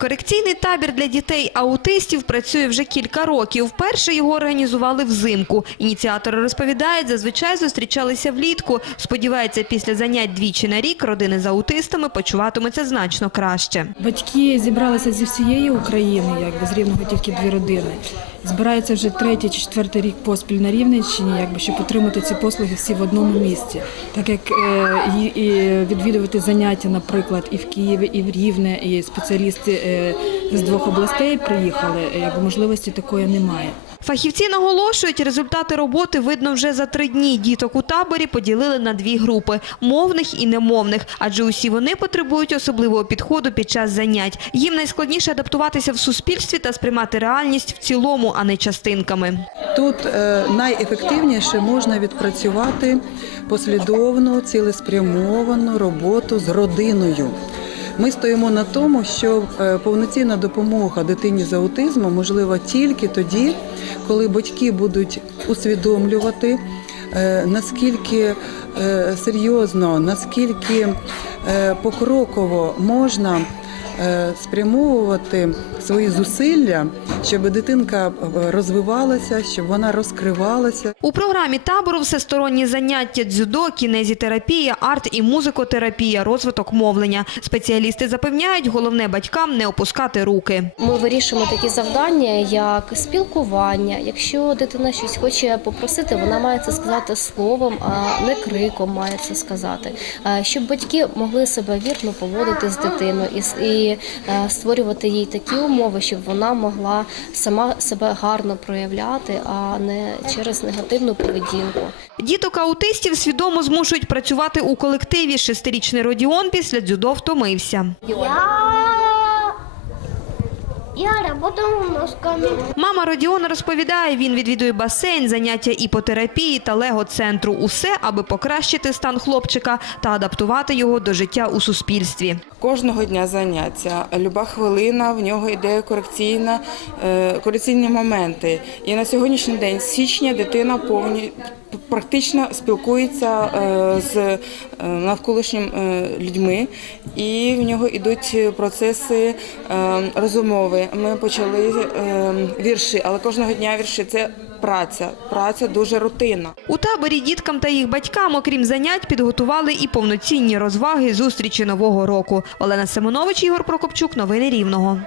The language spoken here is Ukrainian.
Корекційний табір для дітей-аутистів працює вже кілька років. Вперше його організували взимку. Ініціатори розповідають, зазвичай зустрічалися влітку. Сподіваються, після занять двічі на рік родини з аутистами почуватимуться значно краще. Батьки зібралися зі всієї України, якби з рівного тільки дві родини. Збираються вже третій чи четвертий рік поспіль на Рівненщині, якби щоб отримати ці послуги всі в одному місці. Так як е, і відвідувати заняття, наприклад, і в Києві, і в Рівне, і спеціалісти е, з двох областей приїхали, е, якби можливості такої немає. Фахівці наголошують, результати роботи видно вже за три дні. Діток у таборі поділили на дві групи – мовних і немовних, адже усі вони потребують особливого підходу під час занять. Їм найскладніше адаптуватися в суспільстві та сприймати реальність в цілому, а не частинками. Тут е, найефективніше можна відпрацювати послідовну, цілеспрямовану роботу з родиною. Ми стоїмо на тому, що е, повноцінна допомога дитині з аутизмом можлива тільки тоді, коли батьки будуть усвідомлювати, е, наскільки е, серйозно, наскільки покроково можна спрямовувати свої зусилля, щоб дитинка е, розвивалася, щоб вона розкривалася. У програмі табору всесторонні заняття дзюдо, кінезітерапія, арт і музикотерапія, розвиток мовлення. Спеціалісти запевняють, головне батькам не опускати руки. Ми вирішуємо такі завдання, як спілкування. Якщо дитина щось хоче попросити, вона має це сказати словом, а не криком має це сказати. Е, Щоб батьки могли себе вірно поводити з дитиною і, і е, створювати їй такі умови, щоб вона могла сама себе гарно проявляти, а не через негативну поведінку. Діток аутистів свідомо змушують працювати у колективі. Шестирічний Родіон після дзюдо втомився. Я, я работаю ножками. Мама Родіона розповідає, він відвідує басейн, заняття іпотерапії та лего-центру. Усе, аби покращити стан хлопчика та адаптувати його до життя у суспільстві. Кожного дня заняття, люба хвилина в нього йде корекційна, е, корекційні моменти. І на сьогоднішній день, з січня, дитина повні практично спілкується е, з е, навколишніми людьми, і в нього йдуть процеси е, Ми почали е, вірші, але кожного дня вірші це праця. Праця дуже рутинна. У таборі діткам та їх батькам, окрім занять, підготували і повноцінні розваги зустрічі Нового року. Олена Семенович, Ігор Прокопчук. Новини Рівного.